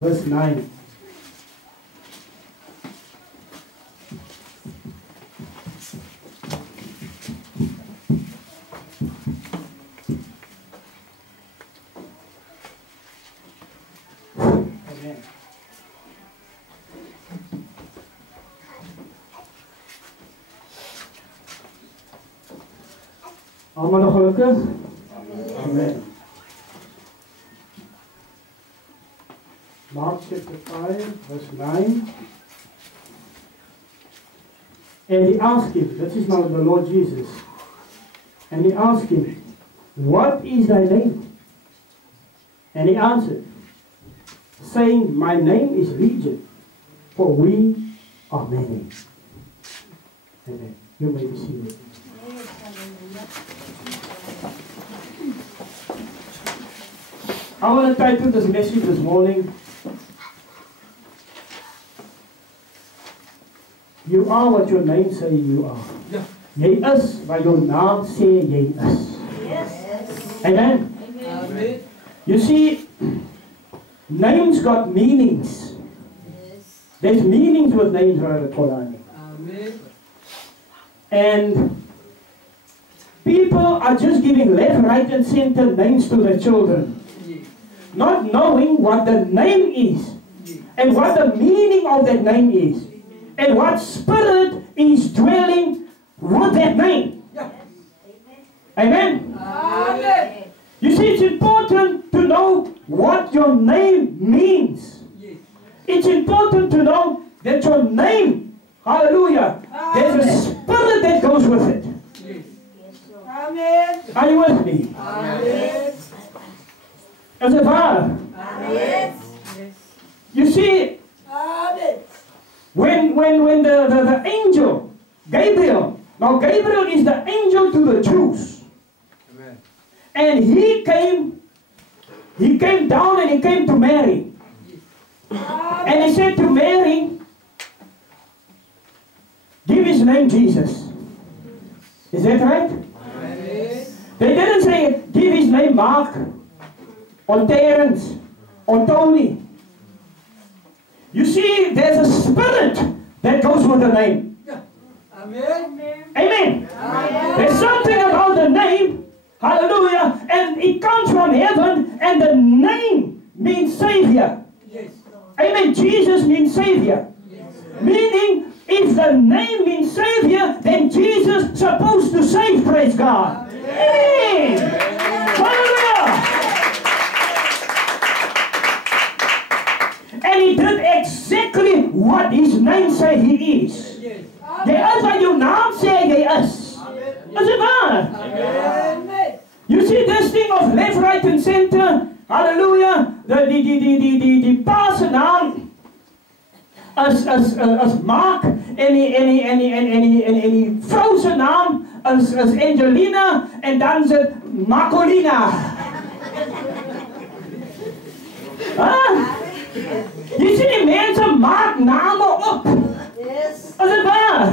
verse 9. Amen. Allemaal nog gelukkig? Amen. Mark chapter 5, verse 9. And he asked him, this is now the Lord Jesus, and he asked him, what is thy name? And he answered, saying, my name is Legion, for we are many. Amen. You may be seated. I want to title this message this morning, you are what your name says you are. Ja. Jy is wat jou naam sê jy is. Yes. Amen. Amen. You see, names got meanings. Yes. There's meanings with names around the Quran. Amen. And people are just giving left, right, and center names to their children, not knowing what the name is and what the meaning of that name is and what spirit is dwelling with that name. Ja. Amen. Amen. You see, it's important to know what your name means. Yes. It's important to know that your name, hallelujah, there's a spirit that goes with it. Yes. Amen. Are you with me? Amen. As a father, Amen. you see, Amen. when the angel, Gabriel, now Gabriel is the angel to the Jews. Amen. And he came down and he came to Mary. And he said to Mary, give his name Jesus. Is that right? Amen. They didn't say, give his name Mark, or Terence, or Tony. You see, there's a spirit that goes with the name. Ja. Amen. Amen. There's something about the name, hallelujah, and it comes from heaven, and the name means Savior. Yes. Amen. Jesus means Savior. Meaning, if the name means Savior, then Jesus is supposed to save, praise God. Amen. Hallelujah. And he did exactly what his name said he is. Yes. Jy is wat jou naam sê jy is. Is it waar? Amen. You see this thing of left, right, and center. Hallelujah. Die pa se naam is Mark en die vrou se naam is Angelina en dan is dit Marcolina. Huh? You see die mense maak name op. Yes. Is dit waar?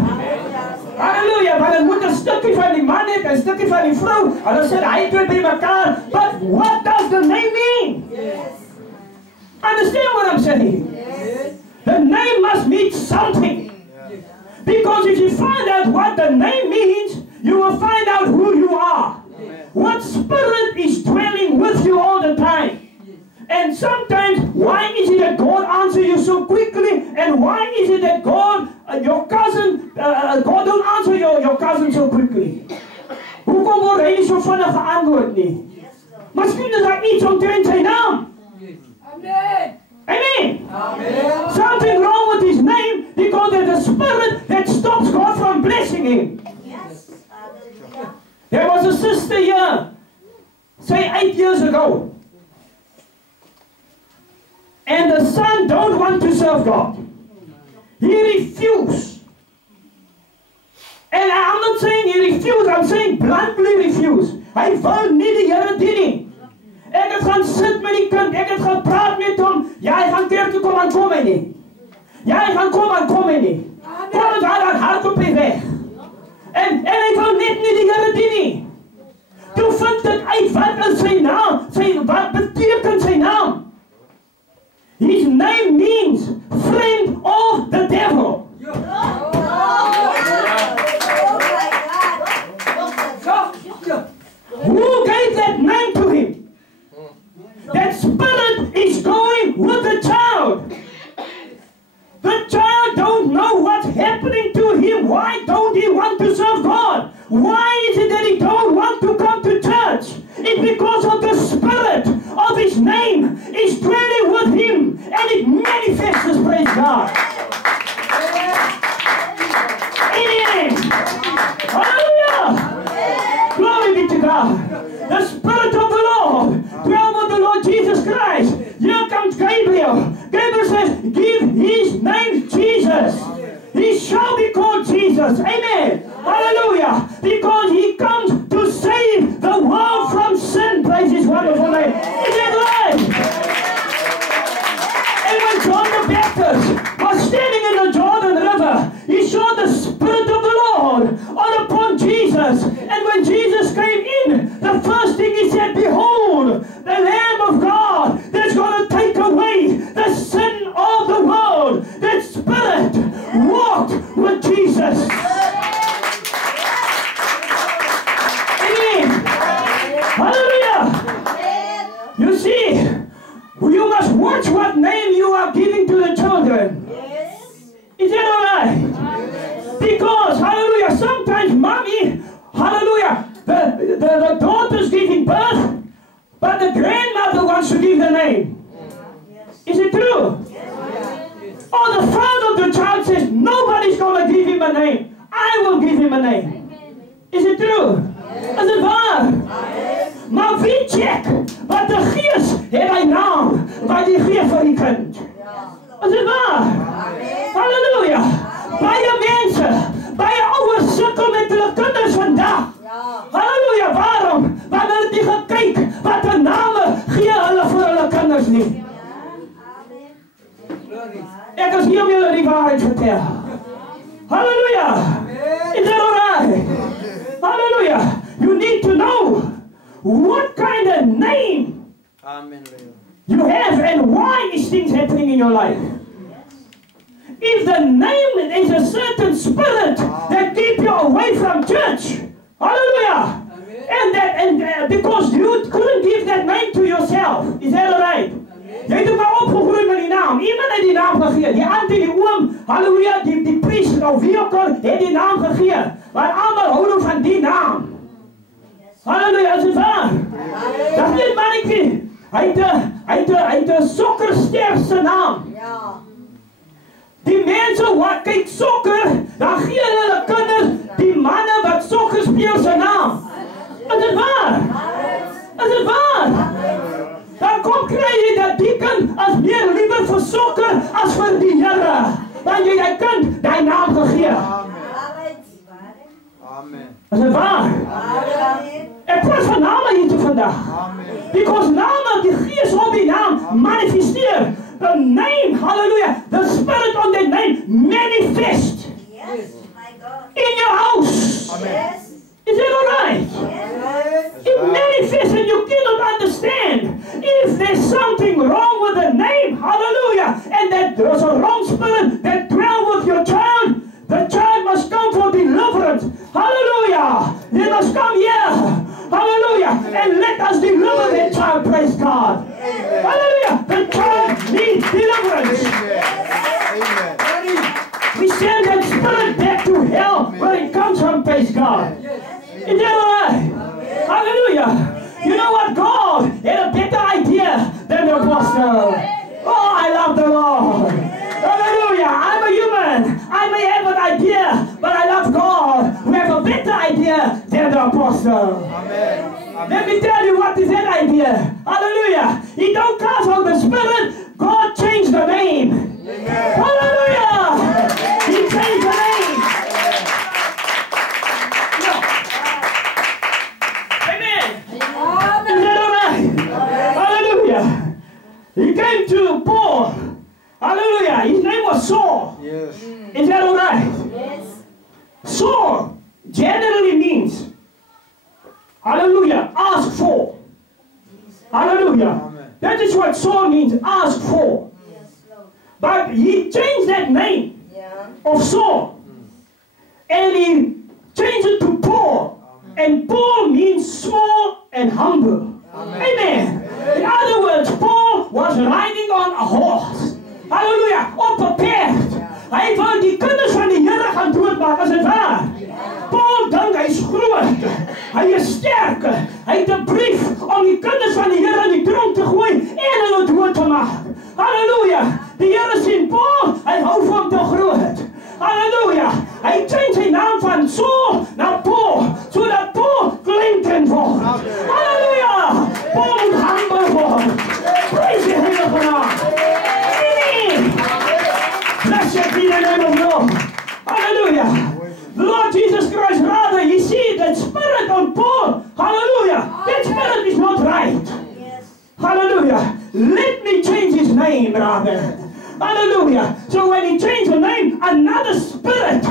Halleluja, maar dan moet een stukje van die man hebben, een stukje van die vrouw. En dan zit hij twee bij elkaar. But what does the name mean? Yes. Understand what I'm saying? Yes. The name must mean something. Because if you find out what the name means, you will find out who you are. What spirit is dwelling with you all the time. And sometimes, why is it that God answers you so quickly? And why is it that God, your cousin, God don't answer your cousin so quickly? Hoekom word hy nie so vinnig geantwoord nie? Miskien is daar iets omtrent sy naam. Amen. Amen. Amen. Something wrong with his name because there's a spirit that stops God from blessing him. Yes. Hallelujah. There was a sister here, say 8 years ago. And the son don't want to serve God. He refused. And I'm not saying he refused, I'm saying bluntly refused. Hy wil nie die Here dien nie. Ek het gaan sit met die kind, ek het gaan praat met hom. Ja, hy gaan kerk toe kom en kom hy nie. Ja, hy gaan kom en kom hy nie. Kom ons haal dat hart op die weg. En hy wil net nie die Here dien nie. Toe vind ek uit wat is sy naam, wat beteken sy naam. His name means friend of the devil. Oh my God. Who gave that name to him? That spirit is going with the child. The child don't know what's happening to him. Why don't he want to serve God? Why is it that he don't want to come to church? It's because of the spirit of his name is dwelling with him, and it manifests, praise God. Amen. Hallelujah. Glory be to God. The Spirit of the Lord dwell with the Lord Jesus Christ. Here comes Gabriel. Gabriel says, give his name Jesus. He shall be called Jesus. Amen. Hallelujah. Because he comes to save the world from sin. Praise his wonderful name. Is that right? And when John the Baptist was standing in the Jordan River, he saw the Spirit of the Lord on upon Jesus. And when Jesus came in, the first thing he said, behold, the Lamb of God that's going to take away the sin of the world. That Spirit walked with Jesus. Amen. Hallelujah. You see, you must watch what name you are giving to the children. Is that alright? Because, hallelujah, sometimes mommy, hallelujah, the daughter's giving birth, but the grandmother wants to give the name. Is it true? Or the father of the child says, nobody's going to give him a name. I will give him a name. Is it true? Is it waar? Maar wie check wat de gees het hy naam wat die gee vir die kind? Is it waar? Halleluja. Baie mense, baie ouers sukkel met hulle kinders vandag. Halleluja, waarom? Want hulle het nie gekyk wat die name gee hulle vir hulle kinders nie. Ek is hier om julle die waarheid vertel. Halleluja. Is that alright? Hallelujah. You need to know what kind of name you have and why is things happening in your life. If the name is a certain spirit that keep you away from church, hallelujah, and because you couldn't give that name to yourself, is that alright? Jy het maar opgegroeid met die naam. Iemand het die naam gegee. Die auntie, die oom, halleluja, die priester, of wie ook al, het die naam gegee. Maar allemaal houden van die naam. Halleluja, is het waar? Dat weet mannetjie. Hy het 'n sokkersterse naam. Die mense wat kyk sokker, dan gee hulle kinders die manne wat sokker speel se naam. Is het waar? Is het waar? Dan kom kry jy dat die kind as meer liever vir sokker as vir die Here. Want jy die kind die naam gegee. Amen. Is het waar? Ek praat van name hier toe vandag. Because name, die gees op die naam manifesteer. The name, hallelujah, the spirit on that name manifest in your house. Amen. Is that alright? It manifests and you cannot understand. If there's something wrong with the name, hallelujah, and that there's a wrong spirit that dwells with your child, the child must come for deliverance. Hallelujah. They must come here. Hallelujah. And let us deliver that child, praise God. Hallelujah. The child needs deliverance. Amen. We send that spirit back to hell where it comes from, praise God. Is that alright? Hallelujah. You know what? God had a better idea than the apostle. Oh, I love the Lord. Hallelujah. I'm a human. I may have an idea, but I love God who has a better idea than the apostle. Amen. Let me tell you what is that idea. Hallelujah. He don't cast out the spirit. God changed the name. Hallelujah. He changed the name. Amen. Is that alright? Hallelujah. He came to Paul. Hallelujah. His name was Saul. Yes. Is that alright? Saul generally means, hallelujah, ask for. Hallelujah. Amen. That is what Saul means, ask for. But he changed that name Yeah. of Saul. And he changed it to Paul. And Paul means small and humble. Amen. In other words, Paul was riding on a horse. Hallelujah. Op 'n perd. Hy wou die kinders van die Here gaan doodmaak, as dit waar. Paul dink hy's groot. Hy is sterk. Hy het 'n brief om die kinders van die Here in die tronk te gooi en hulle dood te maak. Halleluja. Die Here sien Paul, hy hou vir hom te groot. Halleluja. Hy change sy naam van Saul na Paul, sodat Paul klein kan word. Halleluja. Paul moet humble word. Praise the Heilige naam. Amen. Blessed be the name of the Lord. Hallelujah. The Lord Jesus Christ, rather, you see that spirit on Paul. Hallelujah. That spirit is not right. Yes. Hallelujah. Let me change his name, rather. Hallelujah. So when he changed the name, another spirit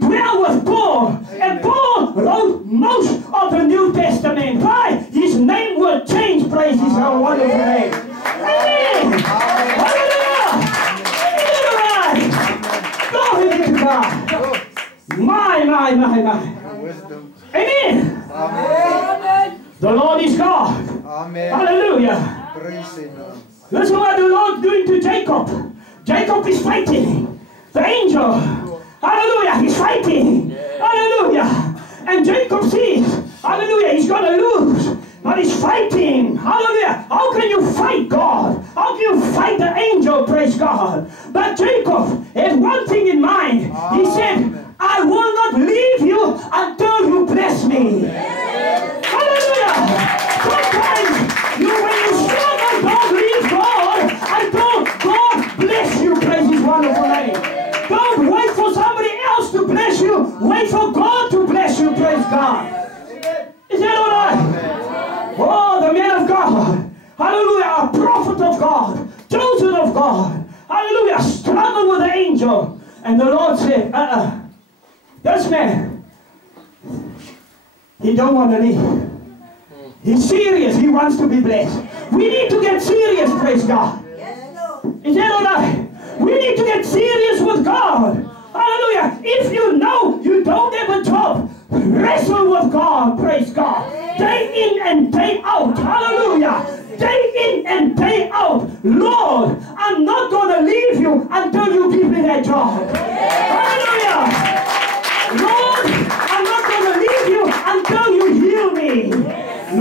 dwelt with Paul. And Paul wrote most of the New Testament. Why? His name will change. Praise his wonderful name. Amen. Hallelujah. Glory be to God. My. Wisdom. Amen. Amen. The Lord is God. Amen. Hallelujah. Praise Him. Listen what the Lord doing to Jacob. Jacob is fighting the angel. Hallelujah. He's fighting. Hallelujah. And Jacob sees, hallelujah, he's going to lose. But he's fighting. Hallelujah. How can you fight God? How can you fight the angel? Praise God. But Jacob had one thing in mind. He said, I will not leave you until you bless me. Hallelujah. Sometimes when you struggle, don't leave God until God bless you. Praise his wonderful name. Don't wait for somebody else to bless you. Wait for God to bless you. Praise God. Is that all right? Oh, the man of God. Hallelujah. A prophet of God. Chosen of God. Hallelujah. Struggled with the angel. And the Lord said, this man, he don't want to leave. He's serious. He wants to be blessed. We need to get serious, praise God. Yes, Lord. Is that all right? We need to get serious with God. Hallelujah. If you know you don't have a job, wrestle with God, praise God. Day in and day out. Hallelujah. Day in and day out. Lord, I'm not going to leave you until you give me that job. Hallelujah. Lord, I'm not going to leave you until you heal me.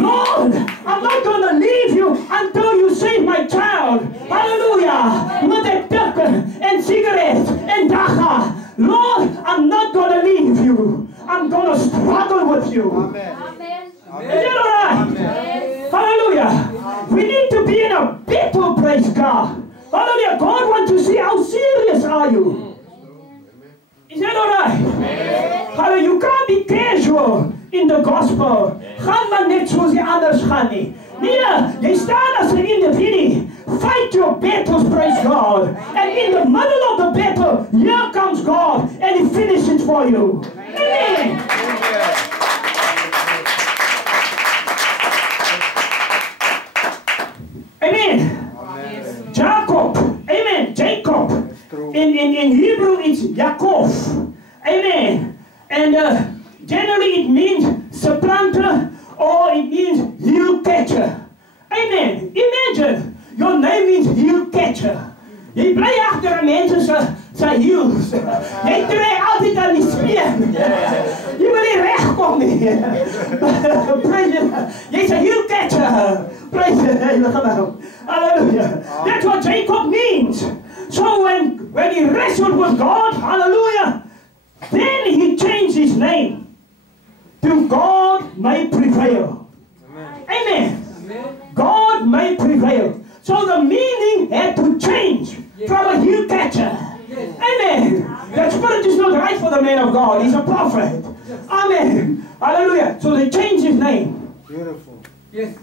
Lord, I'm not going to leave you until you save my child. Hallelujah. With that duck and cigarettes and dacha. Lord, I'm not going to leave you. I'm going to struggle with you. Amen. Is that all right? Hallelujah. We need to be in a battle, praise God. Hallelujah. God wants to see how serious are you. Is that all right? Hallelujah. You can't be casual in the gospel. Gaan maar net soos die anders gaan nie. Nee, jy staan as 'n individu. Fight your battles, praise God. And in the middle of the battle, here comes God and He finishes for you. Amen. Amen. Jacob. Amen. Jacob. In Hebrew it's Yaakov. Amen. And generally it means supplanter or it means heel catcher. Amen. Imagine your name means heel catcher. Jy bly agter mense se heels. Jy trek altyd aan die speen. Jy wil nie regkom nie. Jy's 'n heel catcher. Praise the Lord. Hallelujah. That's what Jacob means. So when he wrestled with God, hallelujah, then he changed his name to God may prevail. Amen. God may prevail. So the meaning had to change from a heel catcher. Amen. That spirit is not right for the man of God. He's a prophet. Amen. Hallelujah. So they changed his name. Beautiful. Yes.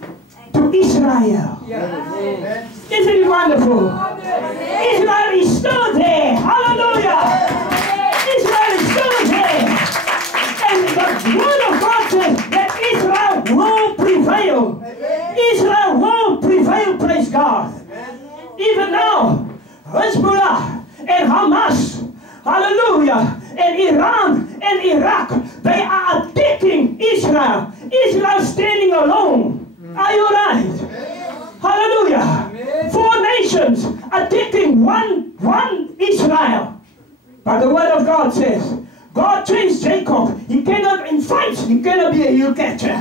To Israel. Yeah. Isn't it wonderful? Israel is still there. Hallelujah. Israel is still there. And the word of God says that Israel will prevail. Israel will prevail, praise God. Even now, Hezbollah and Hamas, hallelujah, and Iran and Iraq, they are attacking Israel. Israel standing alone. Are you right? Hallelujah. 4 nations attacking one Israel. But the word of God says, God changed Jacob. He cannot in fights, he cannot be a heel catcher.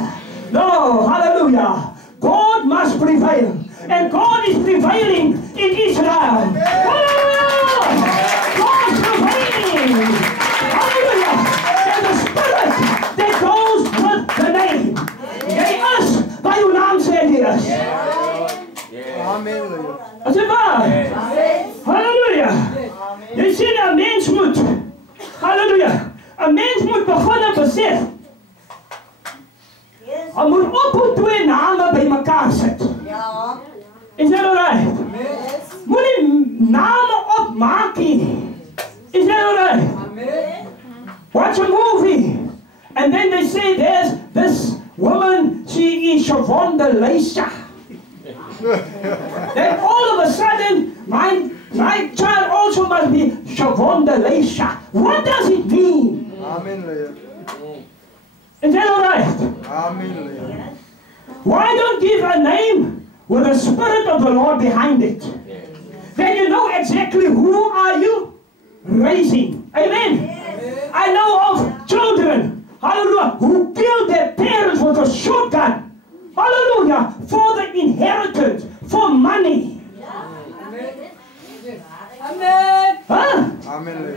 No, hallelujah. God must prevail. And God is prevailing in Israel. Hallelujah! God's prevailing. Hallelujah! And the Spirit that goes with the name. Jy is by uw naam sê die is. Amen. Is dit waar? Halleluja. Jy sien, 'n mens moet, halleluja, 'n mens moet begin besef. Hy moet op hoe 2 name by mekaar sit. Is that alright? Moet nie name opmaak nie. Is that alright? Watch a movie. And then they say there's this woman, she is Shavonda Leisha. Then all of a sudden, my child also must be Shavonda Leisha. What does it mean? Amen. Is that alright? Amen. Why don't give a name with the Spirit of the Lord behind it? Then you know exactly who are you raising. Amen. I know of children, hallelujah, who killed their parents with a shotgun. Hallelujah, for the inheritance, for money. Amen. Huh? Amen.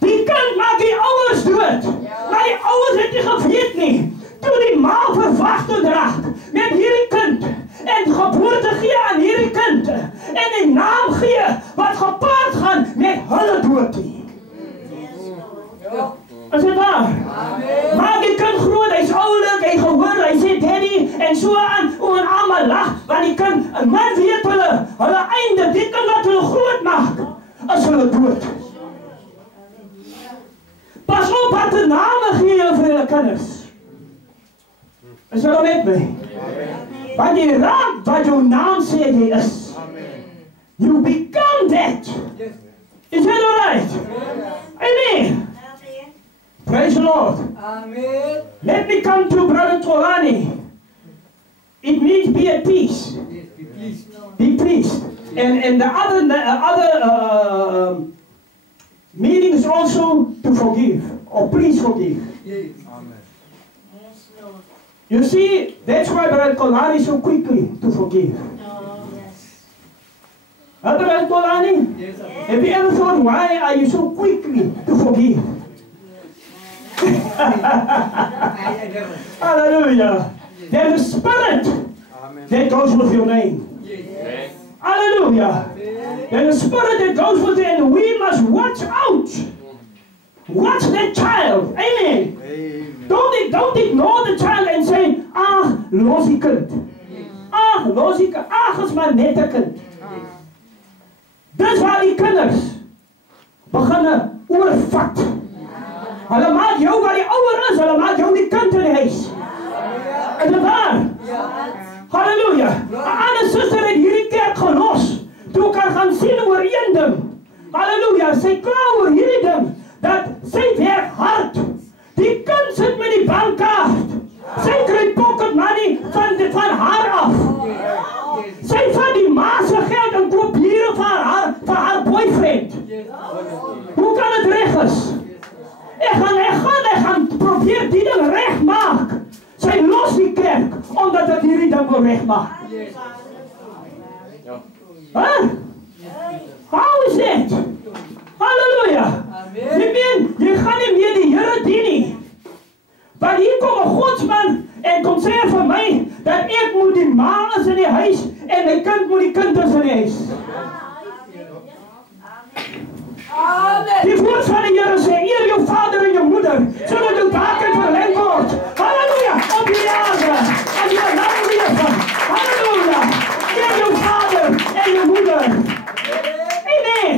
Die kind maak die ouers dood. Maar die ouers het nie geweet nie. Toe die ma verwagting raak met hierdie kind en geboorte gee aan hierdie kind en die naam gee wat gepaard gaan met hulle dood. Is dit waar? Maak die kind groot, hy's oulik, hy gehoor, hy sê daddy en so aan, en almal lag, want die kind, man weet hulle einde, die kind wat hulle groot maak, is hulle dood. Pas op wat die name gee jy vir julle kinders. Is hulle met my? Want jy raak wat jou naam sê jy is. You become that. Is that alright? Amen. Praise the Lord. Amen. Let me come to Brother Tolani. It means be at peace. Be pleased. And the other meaning is also to forgive or please forgive. Amen. You see, that's why Brother Tolani is so quickly to forgive. Brother Tolani, have you ever thought why are you so quickly to forgive? Hallelujah. There's a spirit that goes with your name. Hallelujah. There's a spirit that goes with it, and we must watch out. Watch that child. Amen. Don't ignore the child and say, los die kind. Los die kind. Is maar net 'n kind. Dis waar die kinders beginne oorvat. Hulle maak jou wat die ouer is, hulle maak jou die kind in die huis. Is dit waar? Halleluja. 'n ander suster het hierdie kerk gelos. Toe ek haar gaan sien oor een ding. Halleluja, sy kla oor hierdie ding, dat sy werk hard. Die kind sit met die bankkaart. Sy kry pocket money van haar af. Sy vat die ma se geld en koop hier vir haar boyfriend. Hoe kan het reg is? Ek gaan probeer die ding reg maak. Sy los die kerk, omdat ek hierdie ding wil reg maak. Huh? How is it? Hallelujah. Jy gaan nie meer die Here dien nie. Want hier kom 'n godsman en kom sê vir my dat ek moet die ma is in die huis en my kind moet die kind is in die huis. Die woord van die Here sê, eer jou vader en jou moeder, sodat jou dae verleng word. Halleluja, op die aarde, en jy lang lewe. Halleluja, eer jou vader en jou moeder. Amen.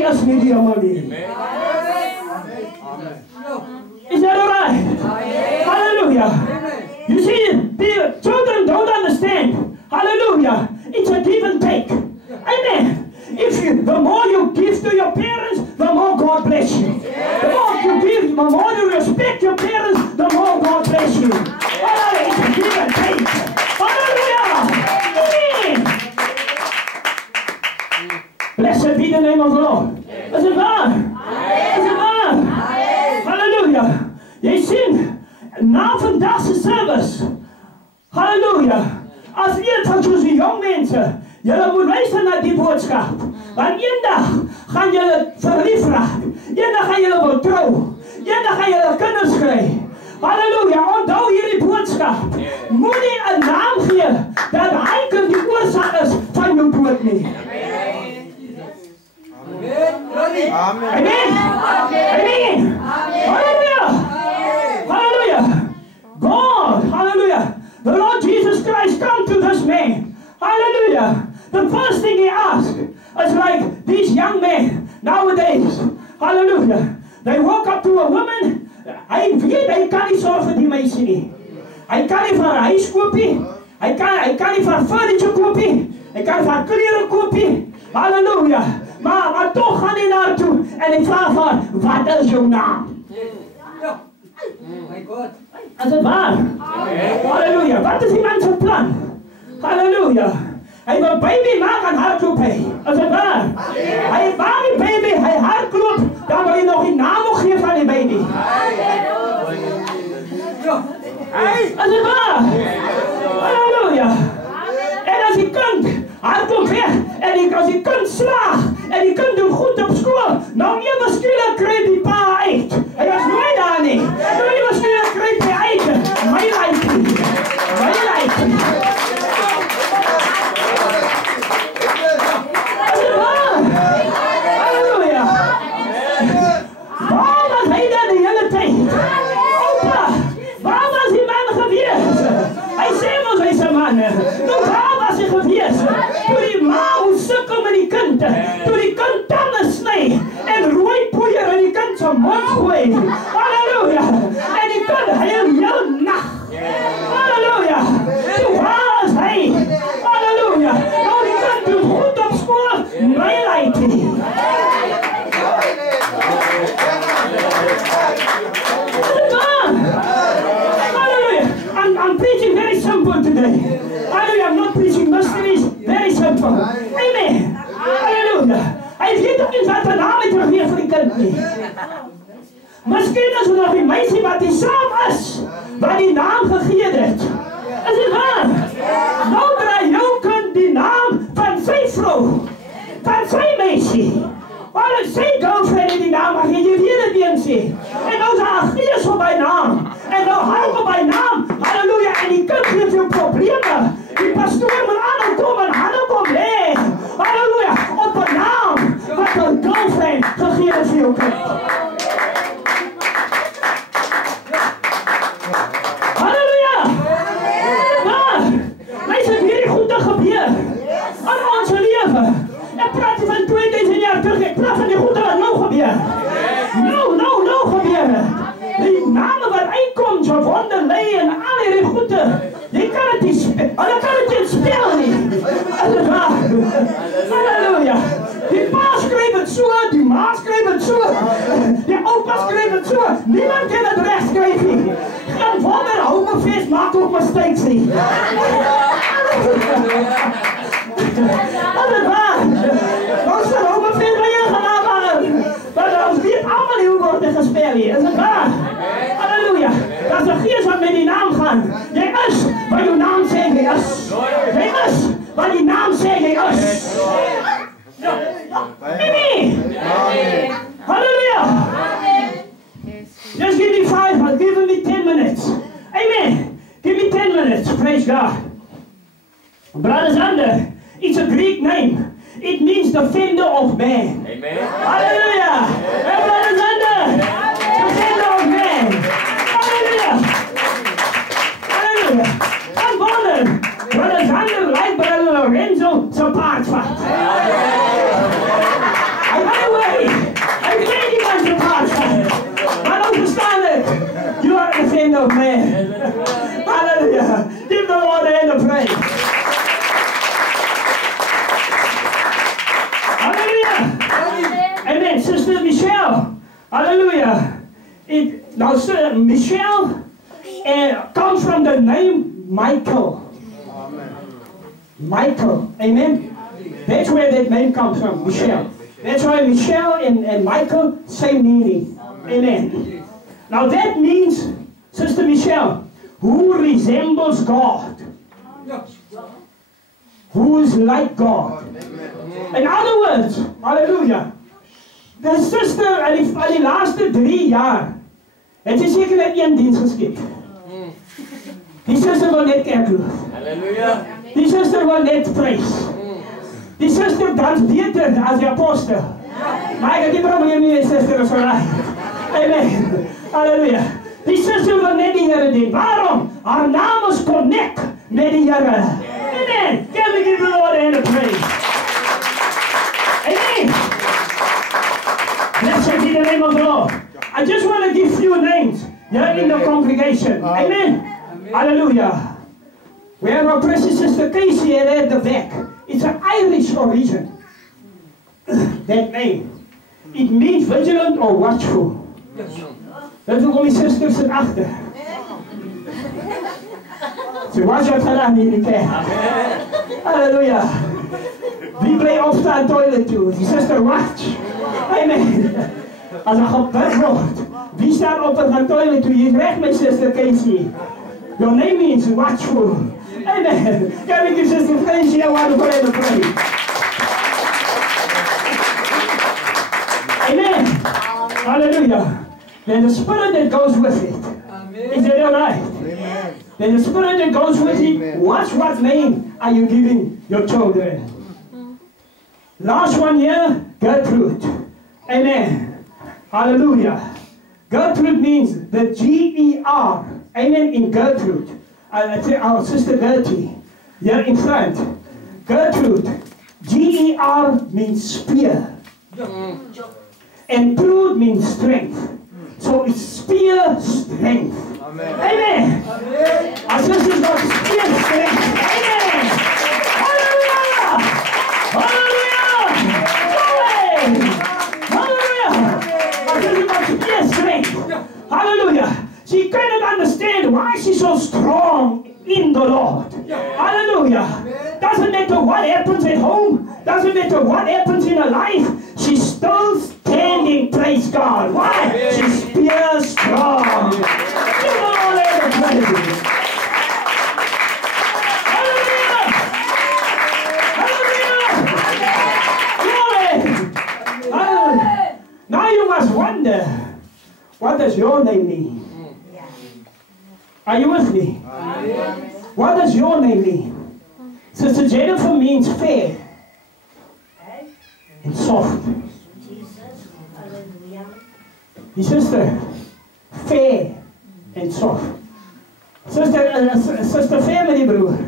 die is nie die hemel nie. Is that alright? Hallelujah. You see, the children don't understand. Hallelujah. It's a give and take. Amen. The more you give to your parents, the more God bless you. The more you give, the more you respect your parents, the more God bless you. Hallelujah. It's a give and take. Hallelujah. Amen. Blessed be the name of the Lord. Is it waar? Is it waar? Hallelujah. Jy sien, na vandag se service, hallelujah, as eers van soos die jong mense, julle moet luister na die boodskap, want eendag gaan julle verlief raak, eendag gaan julle wil trou, eendag gaan julle kinders kry, hallelujah, onthou hierdie boodskap, moet nie 'n naam gee, dat hy kan die oorsaak is van jou dood nie. Amen. Amen. Amen. Hallelujah. Hallelujah. God, hallelujah. The Lord Jesus Christ come to this man. Hallelujah. The first thing he asked is like these young men nowadays. Hallelujah. They walk up to a woman. Hy weet hy kan nie sorg vir die meisie nie. Hy kan nie vir haar huis koop nie. Hy kan nie vir haar furniture koop nie. Hy kan vir haar klere koop nie. Hallelujah. Maar toch gaan hy naartoe en hy vraag vir haar, wat is jou naam? My God. Is het waar? Halleluja. Wat is die man zijn plan? Halleluja. Hij wil baby maken en hardloop hij. Is het waar? Hij maakt die baby, hij hardloopt, dan wil je nog die naam nog geven van die baby. Is het waar? Halleluja. En als die kind hardloopt weg, en als die kind slaagt, en die kind doet goed op school, nou eeuwig skielik krijgt die pa uit. Hij was nooit daar niet. Nou eeuwig skielik krijgt hij uit. My life. My life. Is het waar? Halleluja. Waar was hij dan de hele tijd? Opa, waar was die man geweest? Hij zei ons, hij is een man. Nou, waar was hij geweest? Toen die ma hoe sukkel met die kind. Toen die kind tanden snij. En rooi poeier in die kind zijn mond gooi. Halleluja. En die kind heel nacht. Halleluja. Toen was hij. Halleluja. Nou die kind doet goed op school. Mijn leiding. I'm preaching very simple today. Hallelujah. I'm not preaching mysteries. Very simple. Amen. Hallelujah. Hij weet ook niet wat de naam is terug weer voor die kind nie. Misschien is er nog een meisje wat die saam is, wat die naam gegeven heeft. Is het waar? Nou draai jou kind die naam van zijn vrouw, van zijn meisje. Want sy girlfriend die naam, maar jy weet het eens nie. En nou is haar gees op by naam. En nou hou op by naam. Halleluja. En die kind heeft jou probleme. Die pastoor moet aan kom en handen kom leeg. Halleluja. Op een naam wat een girlfriend gegeven vir jou kind. Halleluja. Maar, luister, hierdie goede gebeur in ons leven. Ek praat van 2000 jaar terug, ek praat van die goede wat nou gebeur. Nou gebeur. Die name wat uitkomt, so wonderlei en al die goede, jy kan het nie spel, hulle kan het nie spel nie. Is het waar? Halleluja. Die pa skryf het so, die ma skryf het so, die opa skryf het so, niemand kan het recht skryf nie. Geen wonder, Homefeest maak ook mistakes nie. Is het waar? Ons sal Homefeest by jou gaan aanvangen. Maar ons weet allemaal nie hoe word dit gespel hier. Is het waar? Halleluja. Dat is een geest wat met die naam gaan. Jy is wat jou naam sê jy is. Jy is wat die naam sê jy is. Amen. Hallelujah. Just give me 5, but give me 10 minutes. Amen. Give me 10 minutes. Praise God. Brother Zander, it's a Greek name. It means defender of man. Amen. Hallelujah. Hey, Brother Zander, defender of man. Hallelujah. Hallelujah. I'm wondering, Brother Zander like Brother Lorenzo zijn paardvat. Hij weet hand of man. Hallelujah. Give the Lord a hand of praise. Hallelujah. Amen. Sister Michelle. Hallelujah. Now, Sister Michelle comes from the name Michael. Michael. Amen. That's where that name comes from, Michelle. That's why Michelle and Michael, same meaning. Amen. Now that means, Sister Michelle, who resembles God. Who is like God. In other words, hallelujah, the sister, aan die laaste 3 jaar, het sy seker net een diens geskep. Die sister wil net kerk loop. Hallelujah. Die sister wil net prys. Die sister dans beter as die apostel. Maar ek het nie probleem nie, die sister is alright. Amen. Hallelujah. Die sister wil net die Here dien. Waarom? Haar naam is connect met die Here. Amen. Can we give the Lord a hand of praise? Amen. Blessed be the name of the Lord. I just want to give few names here in the congregation. Amen. Hallelujah. We have our precious sister Casey here at the back. It's an Irish origin. That name. It means vigilant or watchful. Dat hoekom die susters sit agter. Sy watch out gedaan hier in die kerk. Hallelujah. Wie bly opstaan toilet toe? Die sister watch. Amen. As ek gebid word, wie staan op en gaan toilet toe? Hier reg my sister Casey. Your name means watchful. Amen. Can we give Sister Casey a wonderful hand of praise? Amen. Hallelujah. There's a spirit that goes with it. Amen. Is that all right? Amen. There's a spirit that goes with it. Watch what name are you giving your children. Last one here, Gertrude. Amen. Hallelujah. Gertrude means the G-E-R. Amen. In Gertrude. I say our sister Gertie. Here in front. Gertrude. G-E-R means spear. And truth means strength. So it's spear strength. Amen. Amen. Our sister's got spear strength. Amen. Hallelujah. Hallelujah. Glory. Hallelujah. Our sister's got spear strength. Hallelujah. She cannot understand why she's so strong in the Lord. Hallelujah. Doesn't matter what happens at home. Doesn't matter what happens in her life. She's still standing, praise God. Why? She's pure strong. Give the Lord a praise. Hallelujah. Hallelujah. Glory. Hallelujah. Now you must wonder, what does your name mean? Are you with me? What does your name mean? Sister Jennifer means fair and soft. Die sister, fair and soft. Sister fair met die broer.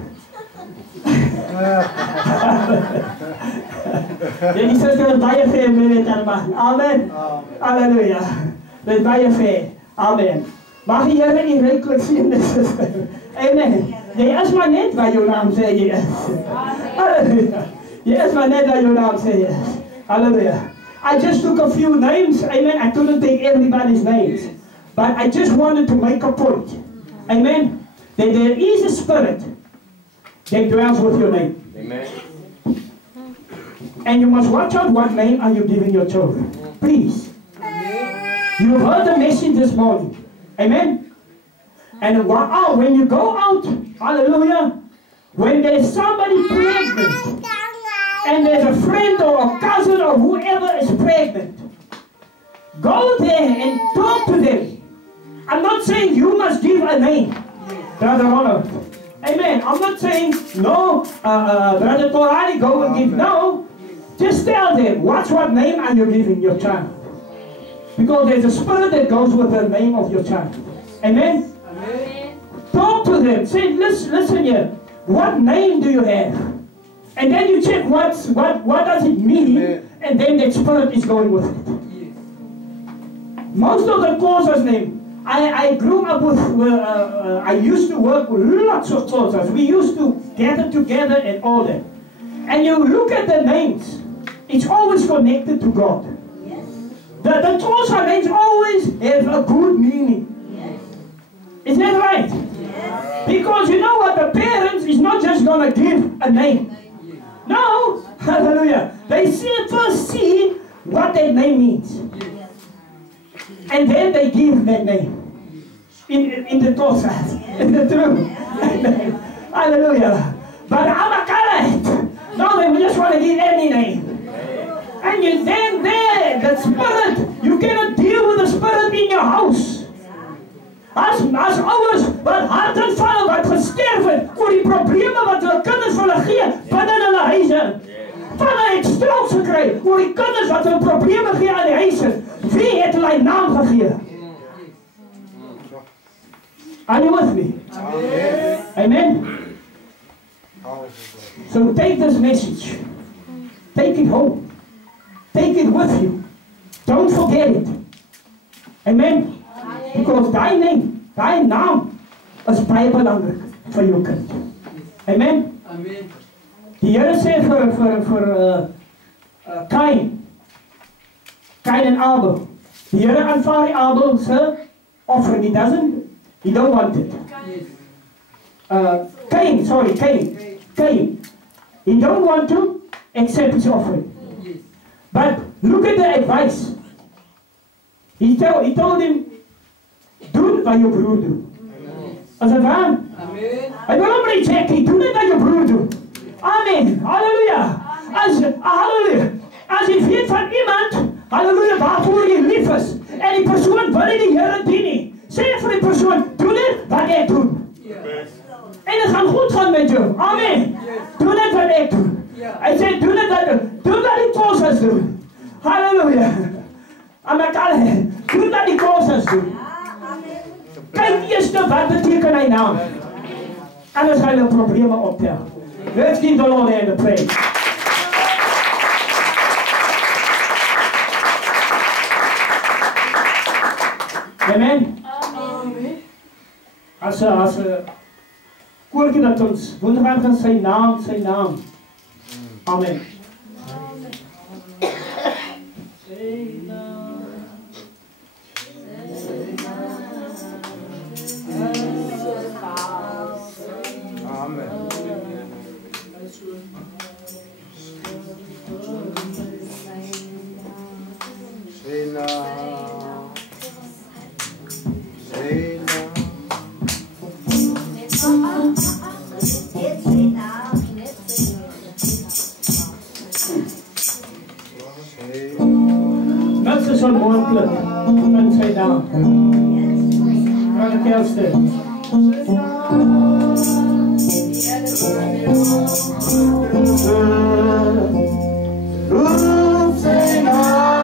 Die sister is baie fair met haar man. Amen. Hallelujah. Dis baie fair. Amen. Mag die Here nie ryklik sien, sister. Amen. Jy is maar net wat jou naam sê jy is. Hallelujah. Jy is maar net wat jou naam sê jy is. Hallelujah. I just took a few names. Amen. I couldn't take everybody's names. But I just wanted to make a point. Amen. That there is a spirit that dwells with your name. Amen. And you must watch out what name are you giving your children. Please. You heard the message this morning. Amen. And wow, when you go out, hallelujah, when there's somebody pregnant, and there's a friend or a cousin or whoever is pregnant, go there and talk to them. I'm not saying you must give a name, Brother Ronald. Amen. I'm not saying, no, Brother Torani, go and give. No. Just tell them, watch what name are you giving your child. Because there's a spirit that goes with the name of your child. Amen? Amen. Talk to them. Say, listen here. What name do you have? And then you check what does it mean. Amen. And then that spirit is going with it. Yes. Most of the causes name I grew up with, I used to work with lots of churches. We used to gather together and all that. And you look at the names, it's always connected to God. Yes. The Xhosa names always have a good meaning. Yes. Is that right? Yes. Because you know what, the parents is not just going to give a name. No, hallelujah. They first see what that name means. And then they give that name. In the Xhosa, in the truth. Hallelujah. But Amakalite, no, they just want to give any name. And you then there, the spirit, you cannot deal with the spirit in your house. As ouers wat hart en val wat gesterf het oor die probleme wat hulle kinders vir hulle gee binne hulle huise. Hulle het strooks gekry oor die kinders wat hulle probleme gee aan die huise. Wie het hulle naam gegee? Are you with me? Amen. So take this message. Take it home. Take it with you. Don't forget it. Amen. Because thy name, thy naam is baie belangrik vir jou kind. Amen. Amen. Die Here sê vir Cain en Abel. Die Here aanvaar die Abel se offering. He don't want it. Cain. He don't want to accept his offering. But look at the advice. He told him, doen wat jou broer doen. Is dit waar? Amen. Hy wil hom reject, doen dit wat jou broer doen. Amen. Halleluja. Halleluja. As jy weet van iemand, halleluja, waarvoor jy lief is, en die persoon wil nie die Here dien nie, sê vir die persoon, doen dit wat ek doen. En dit gaan goed gaan met jou. Amen. Doen dit wat ek doen. Hy sê, doen wat die Xhosas doen. Halleluja. Amakale, doen wat die Xhosas doen. Kyk eers wat beteken hy naam. Anders gaan hulle probleme optel. Let's give the Lord a praise. Amen. As koortjie dat ons woensdag gaan sy naam. Amen. Niks is onmoontlik in sy naam. Kan ek jou sê?